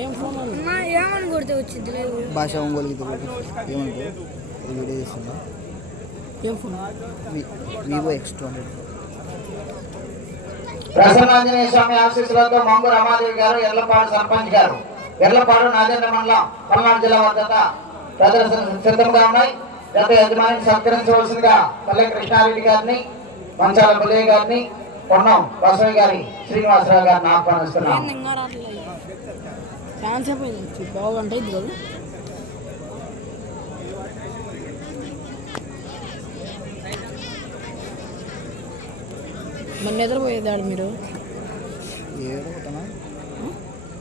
ఏం ఫోన్ అమ్మా ఏమని కొడితే వచ్చింది లేదు. భాష ఒంగోలు ఇది వీడియో చేస్తున్నా ఏం phone? Vivo X two hundred Prasannanjaneya Swamy ఆశీస్సులతో మంగు రమాదేవి గారు ఎర్లపాడు సర్పంచ్ గారు. ఎర్లపాడు నాగేంద్ర మండలం పల్నాడు జిల్లా వద్ద ప్రదర్శన సిద్ధంగా ఉన్నాయి. గత యజమాని సత్కరించవలసిందిగా పల్లె కృష్ణారెడ్డి గారిని మంచాల పుల్లయ్య గారిని పొన్నం బసవయ్య గారి శ్రీనివాసరావు గారిని ఆహ్వానిస్తున్నాం. మరి? నిద్రపోయేదాడు మీరు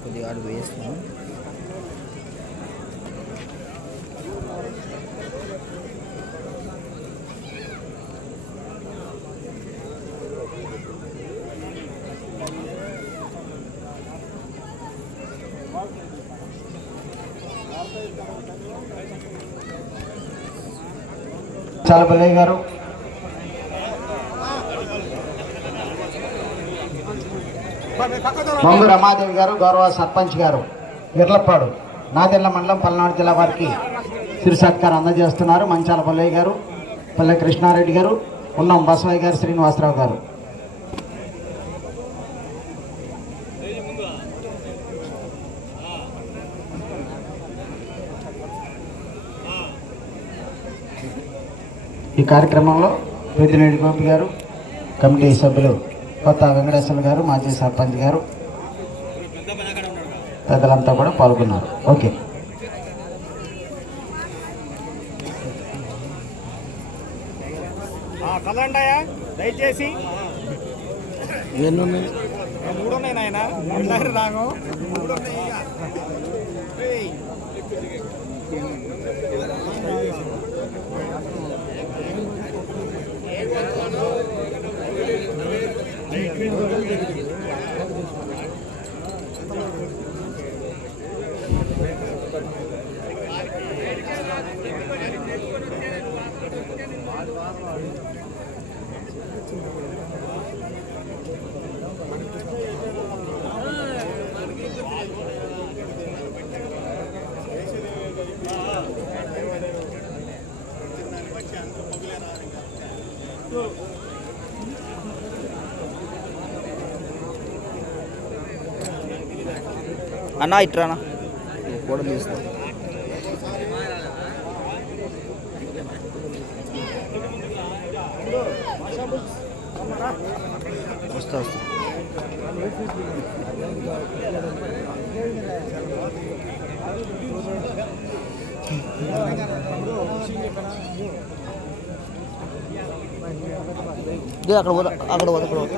కొద్దిగా ఆడు వేస్తున్నాను మంచాల పుల్లయ్య గారు. మంగు రమాదేవి గారు గౌరవ సర్పంచ్ గారు ఇర్లపాడు నాదెల్ల మండలం పల్నాడు జిల్లా వారికి సిరి సత్కారం అందజేస్తున్నారు. మంచాల పల్లయ్య గారు పల్లె కృష్ణారెడ్డి గారు ఉన్నం బసవయ్య గారు శ్రీనివాసరావు గారు. ఈ కార్యక్రమంలో పెద్దినేడి గోపి గారు కమిటీ సభ్యులు కొత్త వెంకటేశ్వర గారు మాజీ సర్పంచ్ గారు పెద్దలంతా కూడా పాల్గొన్నారు. ఓకే. కదండాయా దయచేసి. ఎన్ని ఉన్నాయి మూడు ఉన్నాయి నాయన మూడు రాగం మూడు Oh. అన్నా ఇట్రానా కూడా తీస్తా వస్తా వస్తా అక్కడ పోదా అక్కడ పోదా అక్కడ పోదా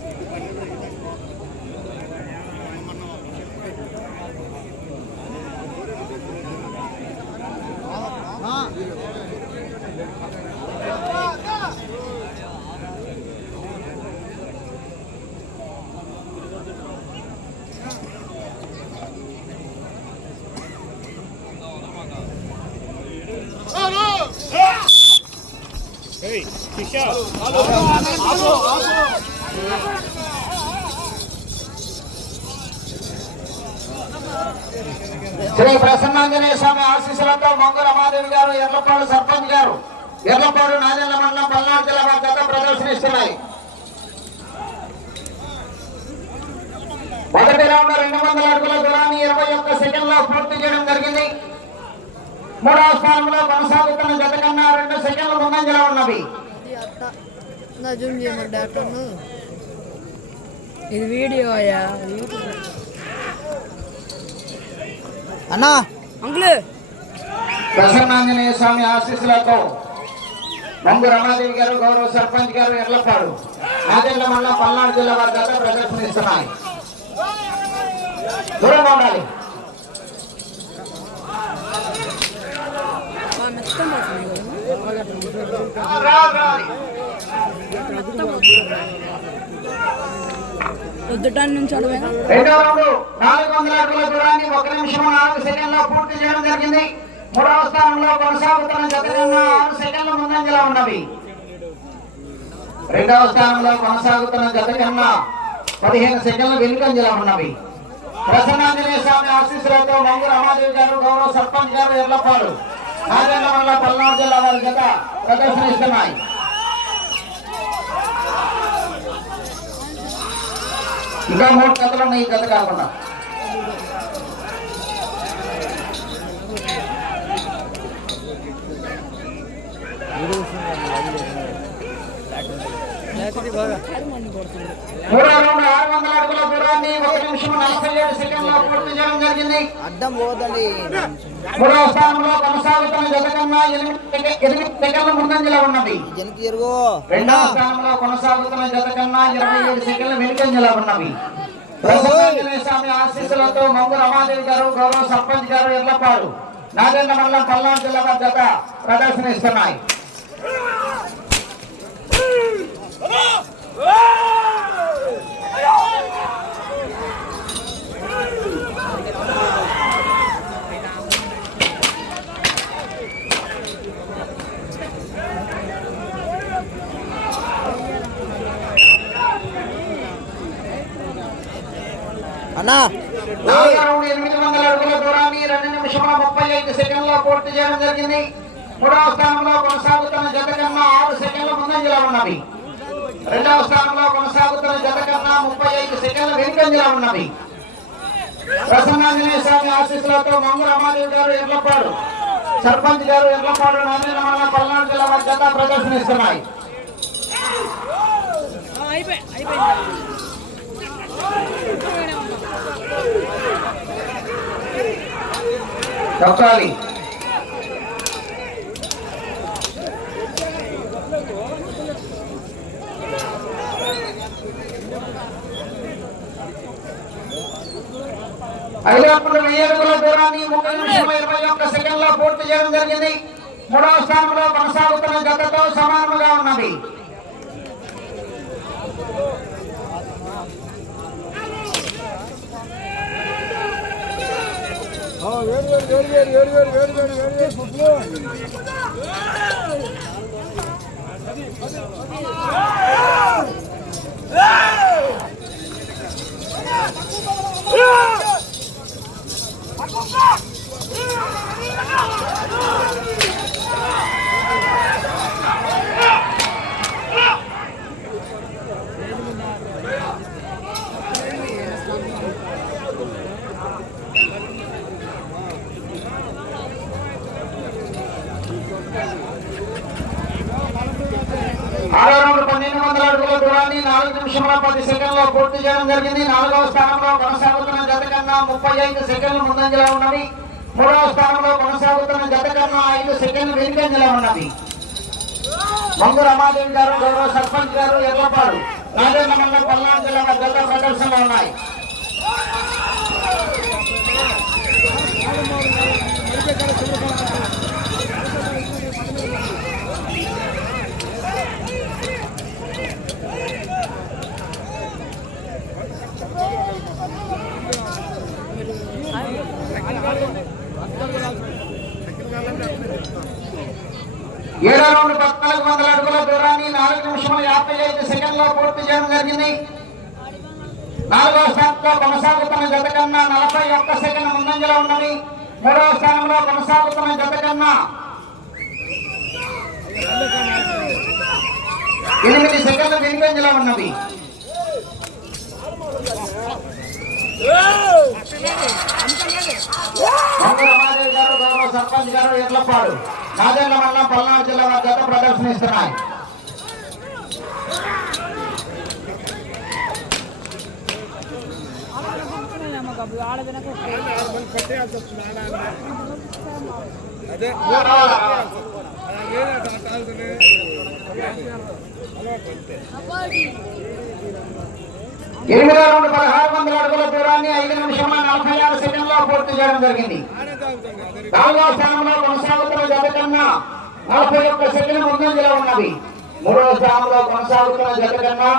శ్రీ ప్రసన్నాంజనేయ స్వామి ఆశీస్సులతో మంగు రమాదేవి గారు ఎర్లపాడు సర్పంచ్ గారు ఎర్లపాడు నాదేళ్ళ మండలం పల్నాడు జిల్లా వారి ప్రదర్శనిస్తున్నాయి. మొదటి రౌండ్ రెండు వందల అడుగుల దూరాన్ని ఇరవై ఒక్క సెకండ్లో పూర్తి చేయడం జరిగింది. మూడవ స్థానంలో కొనసాగుతున్న జత కన్నా రెండు సెకండ్ల ముందంజలో అట్లా ఇది వీడియో అయ్యా. అన్నా! అంకుల్! ప్రసన్నాంజనేయ స్వామి ఆశీస్సులతో మంగు రమాదేవి గారు గౌరవ సర్పంచ్ గారు ఎర్లపాడు నాదెళ్ళ మండలం పల్నాడు జిల్లా వారి జత ప్రదర్శనిస్తున్నాయి దూరంగా ఉండాలి పొద్దుటాన్ని నుంచి రెండవ రౌండ్ నాలుగు వందల అడుగుల దూరాన్ని ఒక నిమిషం నాలుగు సెకండ్లో పూర్తి చేయడం జరిగింది. మూడవ స్థానంలో కొనసాగుతున్న జత కన్నా ఆరు సెకండ్ల ముందంజలో ఉన్నవి. రెండవ స్థానంలో కొనసాగుతున్న జత పదిహేను సెకండ్ల వెనుకంజలో ఉన్నవి. ప్రసన్నాంజనేయ స్వామి ఆశీస్సులతో మంగురు అమాదేవి గారు గౌరవ సర్పంచ్ గారు ఎర్లపాడు. నాగేంద్ర పల్నాడు జిల్లా వారి చేత ప్రదర్శన ఇస్తున్నాయి ఇంకా మూడు కథలు ఉన్నాయి ఈ కథ కాకుండా. మూడో రౌండ్ ఆరు వందల అడుగుల దూరాన్ని ఒక నిమిషం నలభై ఏడు సెకండ్లో పూర్తి చేయడం జరిగింది. అడ్డం పోదండి. మూడవ స్థానంలో కొనసాగుతున్న జత కన్నా ఎనిమిది సెక- ఎనిమిది సెకండ్ల ముందంజలో ఉన్నది. జనకి జరుగు రెండవ స్థానంలో కొనసాగుతున్న జత కన్నా ఇరవై ఏడు సెకండ్ల వెనుకంజలో ఉన్నవి. స్వామి ఆశీస్సులతో మంగు రమాదేవి గారు గౌరవ సర్పంచ్ గారు ఎర్లపాడు నాగేంద్ర మండలం పల్నాడు జిల్లా జత ప్రదర్శనిస్తున్నాయి అన్నా నాలుగో రౌండ్ ఎనిమిది వందల అడుగుల దూరాన్ని రెండు నిమిషముల ముప్పై ఐదు సెకండ్లో పూర్తి చేయడం మూడవ స్థానంలో కొనసాగుతున్న జత కన్నా ఆరు సెకండ్ల ముందంజలో ఉన్నది. రెండవ స్థానంలో కొనసాగుతున్న జత కన్నా ముప్పై ఐదు సెకండ్ల వెనుకంజలో ఉన్నది. ప్రసన్నాంజనేయ స్వామి ఆశీస్సులతో మంగు రమాదేవి గారు ఎర్లపాడు సర్పంచ్ గారు ఎర్లపాడు నారాయణ మండలం పల్నాడు జిల్లా వారి జత ప్రదర్శనిస్తున్నాయి. చెప్పాలి. ఐదప్పుడు వెయ్యి అడుగుల దూరాన్ని ముప్పై నిమిషం ఇరవై ఒక్క సెకండ్లో పూర్తి చేయడం జరిగింది మూడవ స్థానంలో కొనసాగుతున్న జతతో సమానముగా ఉన్నది ఆరో రౌండ్ పన్నెండు వందల అడుగుల దూరాన్ని నాలుగు నిమిషముల పది సెకండ్లో పూర్తి చేయడం జరిగింది నాలుగవ స్థానంలో కొనసాగుతున్న జత కన్నా ముప్పై ఐదు సెకండ్లు ముందంజలో ఉన్నది. మూడవ స్థానంలో కొనసాగుతున్న గత కన్నా ఐదు సెకండ్లు వెనుకంజలో ఉన్నది. మంగు రమాదేవి గారు గౌరవ సర్పంచ్ గారు ఎర్లపాడు రాజేంద్ర మండలం పల్నాడు జిల్లా గత ప్రదర్శనలో ఉన్నాయి ఏడో రౌండ్ పద్నాలుగు వందల అడుగుల దూరాన్ని నాలుగు నిమిషముల యాభై ఐదు సెకండ్లో పూర్తి చేయడం జరిగింది. నాలుగవ స్థానంలో కొనసాగుతున్న జత కన్నా నలభై ఒక్క సెకండ్ ముందంజలో ఉన్నది. మూడవ స్థానంలో కొనసాగుతున్న జత కన్నా ఎనిమిది సెకండ్లు వెనుకంజలో ఉన్నది. గారు గౌరవ సర్పంచ్ గారు ఎర్లపాడు. నాదేళ్ళ మండలం పల్నాడు జిల్లా వారి జత ప్రదర్శనిస్తున్నాయి. ఎనిమిదో రెండు పదహారు వందల అడుగుల దూరాన్ని ఐదు నిమిషంలో నలభై ఆరు సెకండ్లో పూర్తి చేయడం జరిగింది. నాలుగో స్థానంలో కొనసాగుతున్న జత కన్నా నలభై ఒక్క సెకండ్ ముందంజలో ఉన్నది. మూడవ స్థానంలో కొనసాగుతున్న జత కన్నా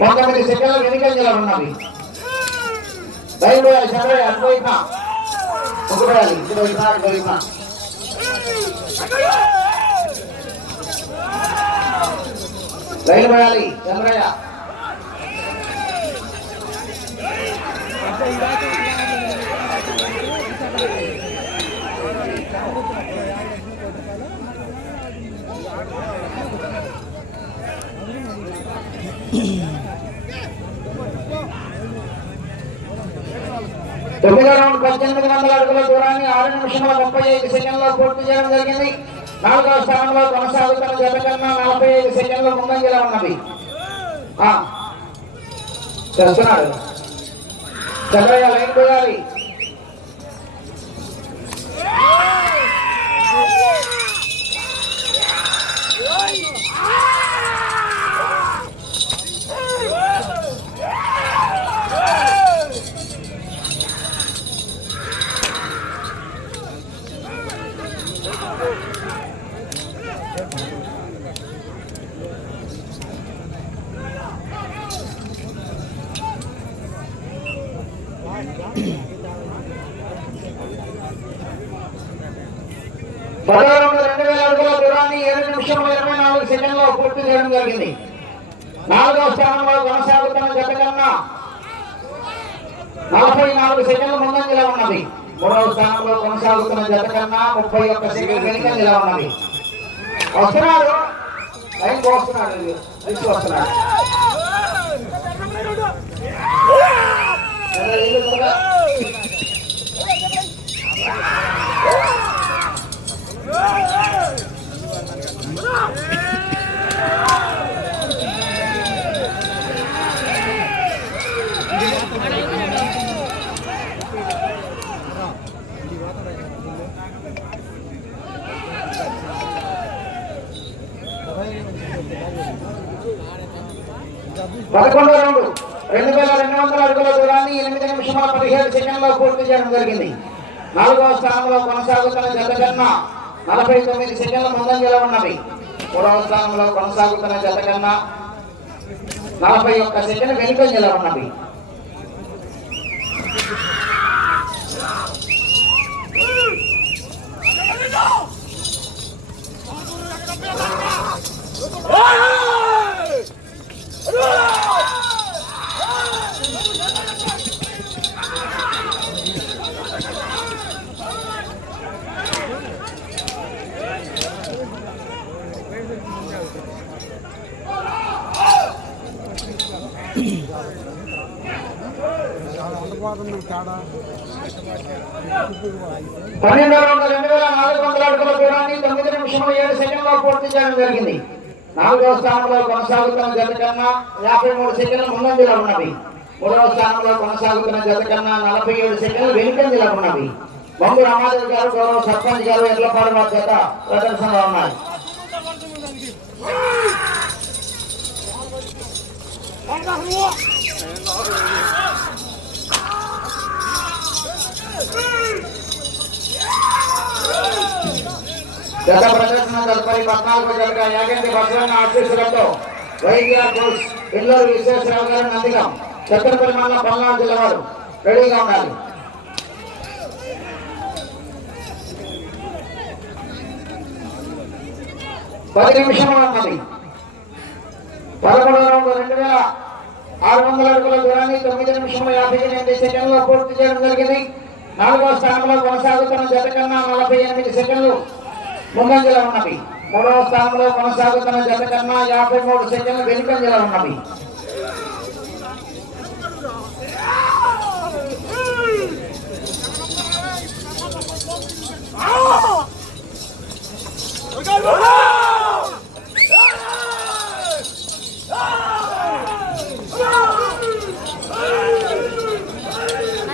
పంతొమ్మిది సెకండ్ల వెనుకంజలో ఉన్నది. లైన్ పోయాలి చంద్రయ్య అటువైపున ఒకటేయాలి ఇటువైపున అటువైపున పోయాలి. చంద్రయ్య. తొమ్మిదో రౌండ్ పద్దెనిమిది వందల అడుగుల దూరాన్ని ఆరు నిమిషముల ముప్పై ఐదు సెకండ్లో పూర్తి చేయడం జరిగింది. నాలుగవ స్థానంలో కొనసాగుతున్న జత కన్నా నలభై ఐదు సెకండ్లు ముందంజలో ఉన్నది. ఆ, చేస్తున్నాడు. చంద్రయ్య లైన్ పోయాలి పదో రౌండ్ రెండు వేల అడుగుల దూరాన్ని ఏడు నిమిషముల ఇరవై నాలుగు సెకండ్లో పూర్తి చేయడం జరిగింది. నాలుగవ స్థానంలో కొనసాగుతున్న జత కన్నా నలభై నాలుగు సెకండ్ల ముందంజలో ఉన్నది. మూడవ స్థానంలో కొనసాగుతున్న జత కన్నా ముప్పై ఒక్క సెకండ్ వెనుకంజలో ఉన్నది. వస్తున్నాడు. లైన్ పోస్తున్నాడు తీసుకొస్తున్నాడు సరే, ఇల్లు పదకొండు రౌండ్. రెండు వేల రెండు వందల అడుగుల దూరాన్ని ఎనిమిది నిమిషాల పదిహేడు సెకండ్లో పూర్తి చేయడం జరిగింది. నాలుగవ స్థానంలో కొనసాగుతున్న జత కన్నా నలభై తొమ్మిది సెకండ్ల ముందంజలో ఉన్నవి మూడవ స్థానంలో కొనసాగుతున్న జత కన్నా నలభై ఒక్క సెకండ్ వెనుకంజలో పన్నెండో రౌండ్ రెండు వేల నాలుగు వందల అడుగుల దూరాన్ని తొమ్మిది నిమిషముల ఏడు సెకండ్లో పూర్తి చేయడం జరిగింది. నాలుగవ స్థానంలో కొనసాగుతున్న జత కన్నా యాభై మూడు సెకండ్ల ముందంజలో ఉన్నవి. మూడవ స్థానంలో కొనసాగుతున్న జత కన్నా నలభై ఏడు సెకండ్లు వెనుకంజలో ఉన్నవి. బొంగు రామాదేవి గారు గౌరవ సర్పంచ్ గారు ఎడ్లపాడు వారి జత ప్రదర్శనలో ఉన్నాయి గత ప్రదర్శన తదుపరి పద్నాలుగు జరగా యాగంటి భద్రన్న ఆశీస్సులతో వైద్య బోస్ ఇల్లూరు విశ్వేశ్వరరావు గారు నందిగం. చక్రపల్లి మండలం పల్నాడు జిల్లా వారు రెడీగా ఉండాలి. పది నిమిషంలో ఉన్నది. పదకొండు రౌండ్ రెండు వేల ఆరు వందల అడుగుల దూరాన్ని తొమ్మిది నిమిషంలో యాభై ఎనిమిది సెకండ్లో పూర్తి చేయడం జరిగింది. నాలుగవ స్థానంలో కొనసాగుతున్న జత కన్నా నలభై ఎనిమిది సెకండ్లు ముందంజలో ఉన్నవి మూడవ స్థానంలో కొనసాగుతున్న జత కన్నా యాభై మూడు సెకండ్లు వెనుకంజలో ఉన్నవి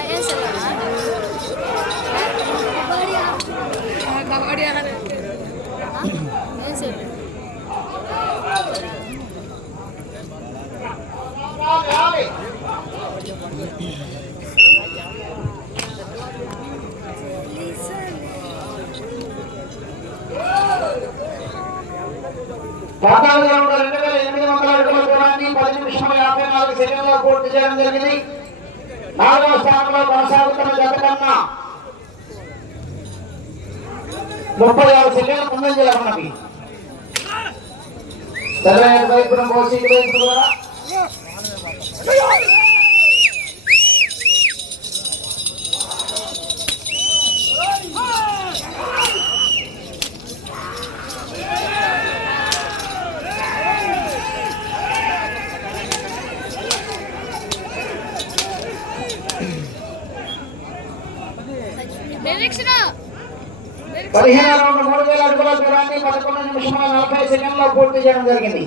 ఏం సెల్లరా ఏం సెల్ పద్నాలుగు రౌండ్ రెండు వేల ఎనిమిది వందల అడుగుల దూరాన్ని పది నిమిషముల యాభై నాలుగు సెకండ్లో పూర్తి చేయడం జరిగింది. నాలుగవ స్థానంలో కొనసాగుతున్న జత కన్నా ముప్పై ఆరు సెకండ్లు ముందంజలో ఉన్నవి. తెల్లయ్య వైపున పోసి వైపు కూడా పదిహేను రౌండ్ మూడు వేల అడుగుల దూరాన్ని పదకొండు నిమిషముల నలభై సెకండ్లో పూర్తి చేయడం జరిగింది.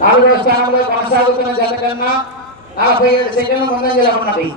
నాలుగవ స్థానంలో కొనసాగుతున్న జత కన్నా నలభై ఏడు సెకండ్లు ముందంజలో ఉన్నది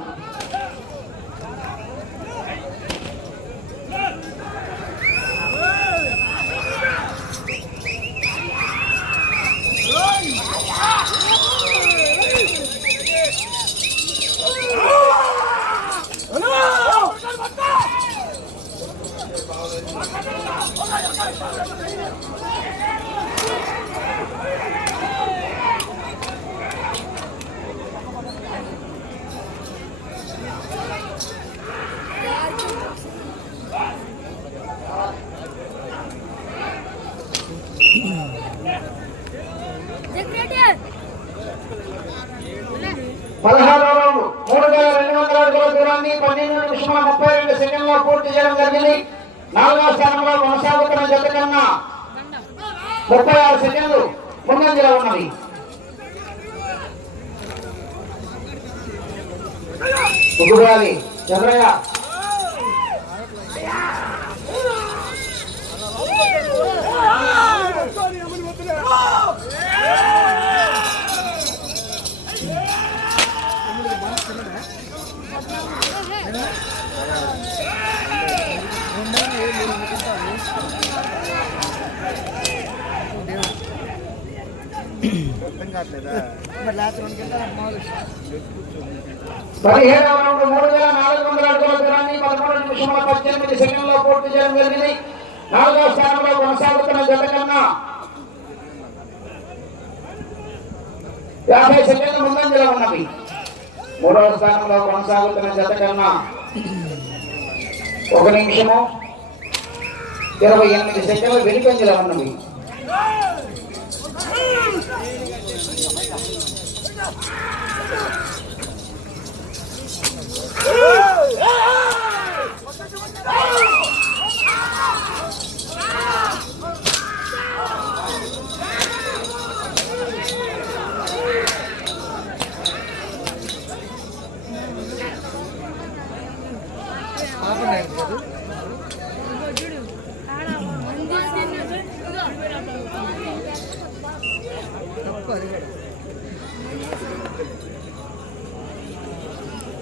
సెక్రటరీ పదహారవ రౌండ్ మూడు వేల రెండు వందల అడుగుల దూరాన్ని పన్నెండు నిమిషముల ముప్పై రెండు సెకండ్లో పూర్తి చేయడం జరిగింది నాలుగవ స్థానంలో కొనసాగుతున్న జత కన్నా ముప్పై ఆరు సెకండ్లు ముందంజలో ఉన్నది ముగ్గురాలి చంద్రయ్య అర్థం కావట్లేదా మరి రాత్రి రెండు గంటల మామూలు పదిహేడవ రౌండ్ మూడు వేల నాలుగు వందల అడుగుల దూరాన్ని పదమూడు నిమిషముల పద్దెనిమిది సెకండ్లో పూర్తి చేయడం జరిగింది నాలుగవ స్థానంలో కొనసాగుతున్న జత కన్నా యాభై సెకండ్ల ముందంజలో ఉన్నవి మూడవ స్థానంలో కొనసాగుతున్న జత కన్నా ఒక నిమిషము ఇరవై ఎనిమిది సెకండ్లు వెనుకంజలో ఉన్నవి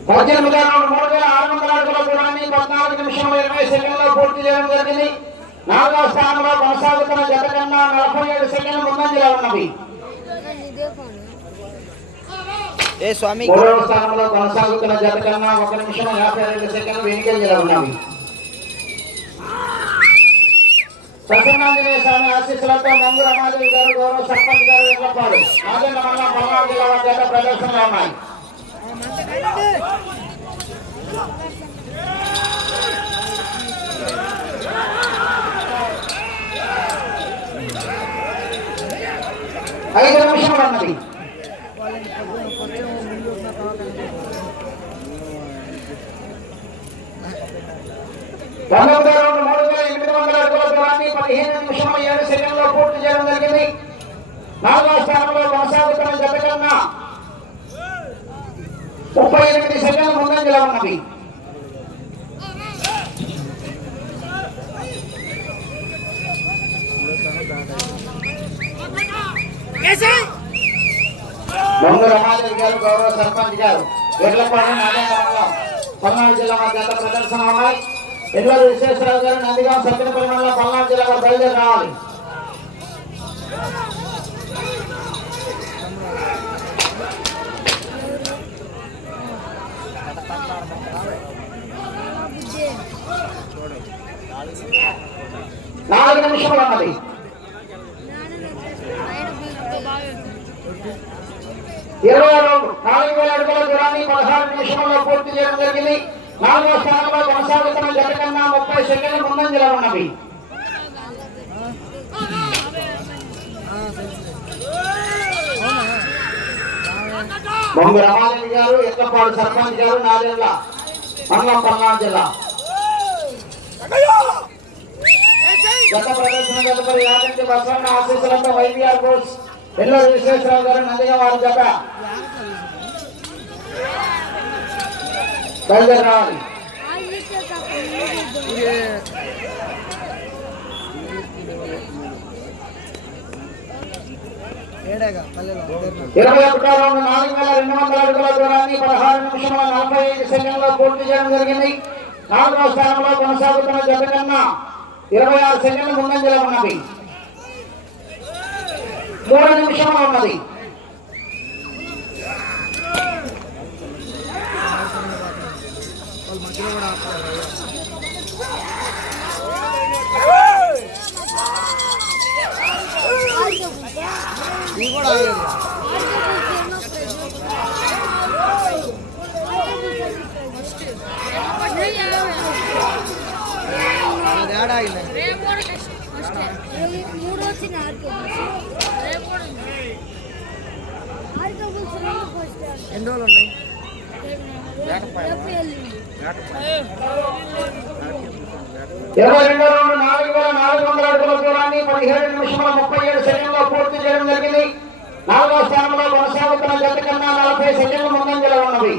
పద్దెనిమిది రౌండ్ మూడు వేల ఆరు వందల అడుగుల దూరాన్ని పద్నాలుగు నిమిషముల ఇరవై సెకండ్లో పూర్తి చేయడం జరిగింది నాలుగవ స్థానంలో కొనసాగుతున్న జత కన్నా నలభై ఏడు సెకండ్లు ముందంజలో ఉన్నవి ఇదే ఫోన్ ఏ స్వామి? మూడవ స్థానంలో కొనసాగుతున్న జత కన్నా ఒక నిమిషం యాభై రెండు సెకండ్లు వెనుకలు ఉన్నవి ప్రసన్నాంజనేయ స్వామి ఆశీస్సులతో మంగు రమాదేవి గారు గౌరవ సర్పంచ్ గారు ఎల్లపాడు. నాగేంద్ర మండలం పల్నాడు జిల్లా జత చేత ప్రదర్శనలో ఉన్నాయి. ఐదు నిమిషాలు అన్నది పంతొమ్మిది రెండు మూడు వేల ఎనిమిది వందల అడుగుల దూరాన్ని పదిహేను నిమిషం ఏడు సెకండ్లో పూర్తి చేయడం జరిగింది నాలుగో స్థానంలో కొనసాగుతున్న జత కన్నా ముప్పై ఎనిమిది సెకండ్లు ముందంజలో ఉన్నది. బొంగు రమాదేవి గారు గౌరవ సర్పంచ్ గారు ఎడ్లపాడు నారాయణరావు పల్నాడు జిల్లా గత ప్రదర్శన ఉన్నాయి ఎడ్ల విశ్వేశ్వరరావు గారు నందిగాం సత్యనపల్లి మండలం పల్నాడు జిల్లా వారు బయలుదేరి రావాలి. నాలుగు నిమిషాలు ఉన్నది ఆయన బాగా ఇరవై రెండు నాలుగు వేల అడుగుల దూరాన్ని పదహారు నిమిషంలో పూర్తి చేయడం జరిగింది. నాలుగో స్థానంలో కొనసాగుతున్న జత కన్నా ముప్పై సెకండ్ల ముందంజలో ఉన్నవి బొంగు రమాదేవి గారు ఎక్కపాడు సర్పంచ్ గారు నాదెండ్ల మండలం పల్నాడు జిల్లా. గత ప్రదర్శన తదుపరి యాగంటి బసవన్న ఆశీస్సులతో వైవిఆర్ బోస్ ఎల్లూరు విశ్వేశ్వరరావు గారు నందిగా వారి జత బయలుదేరి రావాలి ఇరవై ఒకటో రౌండ్ నాలుగు వేల రెండు వందల అడుగుల దూరాన్ని పదహారు నిమిషముల నలభై ఐదు సెకండ్లో పూర్తి చేయడం జరిగింది. నాలుగో స్థానంలో కొనసాగుతున్న జత కన్నా ఇరవై ఆరు సెకండ్ల ముందంజలో ఉన్నది మూడు నిమిషంలో ఉన్నది వాళ్ళ మూడు వచ్చిన ఫస్ట్ ఎన్ని రోజులు ఉన్నాయి? ఇరవై రెండో రౌండ్ నాలుగు వేల నాలుగు వందల అడుగుల దూరాన్ని పదిహేడు నిమిషముల ముప్పై ఏడు సెకండ్లో పూర్తి చేయడం జరిగింది. నాలుగో స్థానంలో కొనసాగుతున్న జత కన్నా నలభై సెకండ్ల ముందంజలో ఉన్నది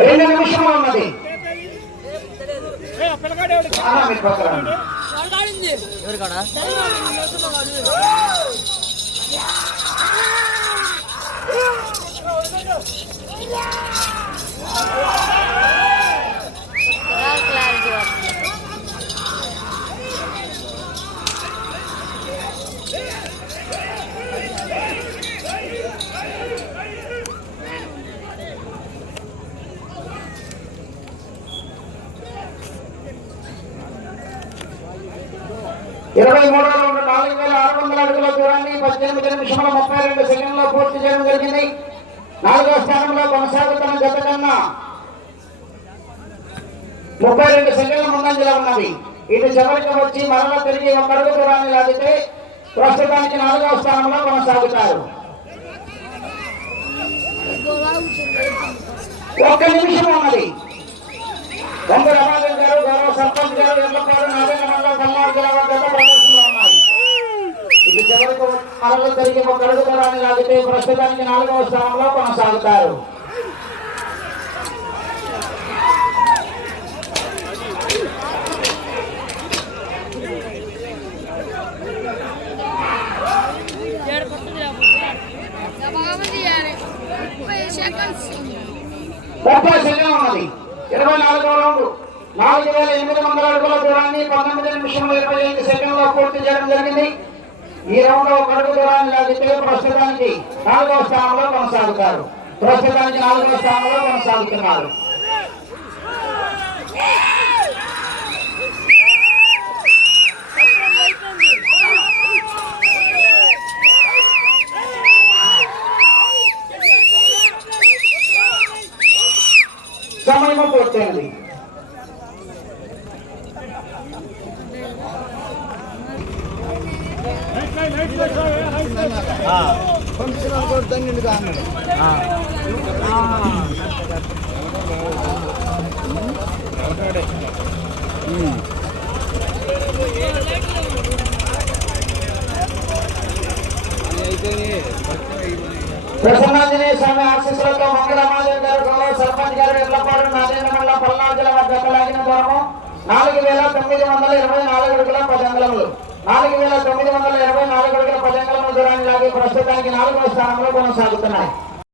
రెండు నిమిషం ఉన్నది క్లారిటీ ఇరవై మూడులో ఉన్న నాలుగు వేల ఆరు వందల అడుగుల దూరాన్ని పద్దెనిమిది నిమిషముల ముప్పై రెండు సెకండ్లో పూర్తి చేయడం జరిగింది. నాలుగో స్థానంలో కొనసాగుతున్న జత కన్నా ముప్పై రెండు సెకండ్ల ముందంజలో ఉన్నది. ఇటు చివరికి వచ్చి మరల తిరిగి ఒక అడుగు దూరాన్ని లాగితే ప్రస్తుతానికి నాలుగవ స్థానంలో కొనసాగుతారు. ఒక్క నిమిషం ఉన్నది. రెండు రమాదేవి గారు గౌరవ సర్పంచ్ గారు ఎల్లపాడు నారాయణ పల్నాడు జిల్లా ప్రదర్శనలో ఉన్నాయి. ఇది తిరిగి ఒక అడుగు దూరాన్ని లాగితే ప్రస్తుతానికి నాలుగవ స్థానంలో కొనసాగుతారు. ముప్పై సెకండ్ ఉన్నది. ఇరవై నాలుగవ రౌండ్. నాలుగు వేల ఎనిమిది వందల అడుగుల దూరాన్ని పంతొమ్మిది నిమిషంలో ఇరవై ఐదు సెకండ్లో పూర్తి చేయడం జరిగింది. ఈ రౌండ్లో ఒక అడుగు దూరాన్ని లాగితే ప్రస్తుతానికి నాలుగవ స్థానంలో కొనసాగుతారు. ప్రస్తుతానికి నాలుగవ స్థానంలో కొనసాగుతున్నారు. సమయం పూర్తయింది. ప్రసన్నాంజనేయ స్వామి ఆశీస్సులతో మంగళమాదేవి గారు గౌరవ సర్పంచ్ గారు ఎడ్లపాడు నాదేంద్ర పల్నాడు జిల్లా లాగిన దూరము నాలుగు వేల తొమ్మిది వందల ఇరవై నాలుగు అడుగుల పది అంగళములు. నాలుగు వేల తొమ్మిది వందల ఇరవై నాలుగు అడుగుల పది దూరాన్ని లాగి ప్రస్తుతానికి నాలుగవ స్థానంలో కొనసాగుతున్నాయి.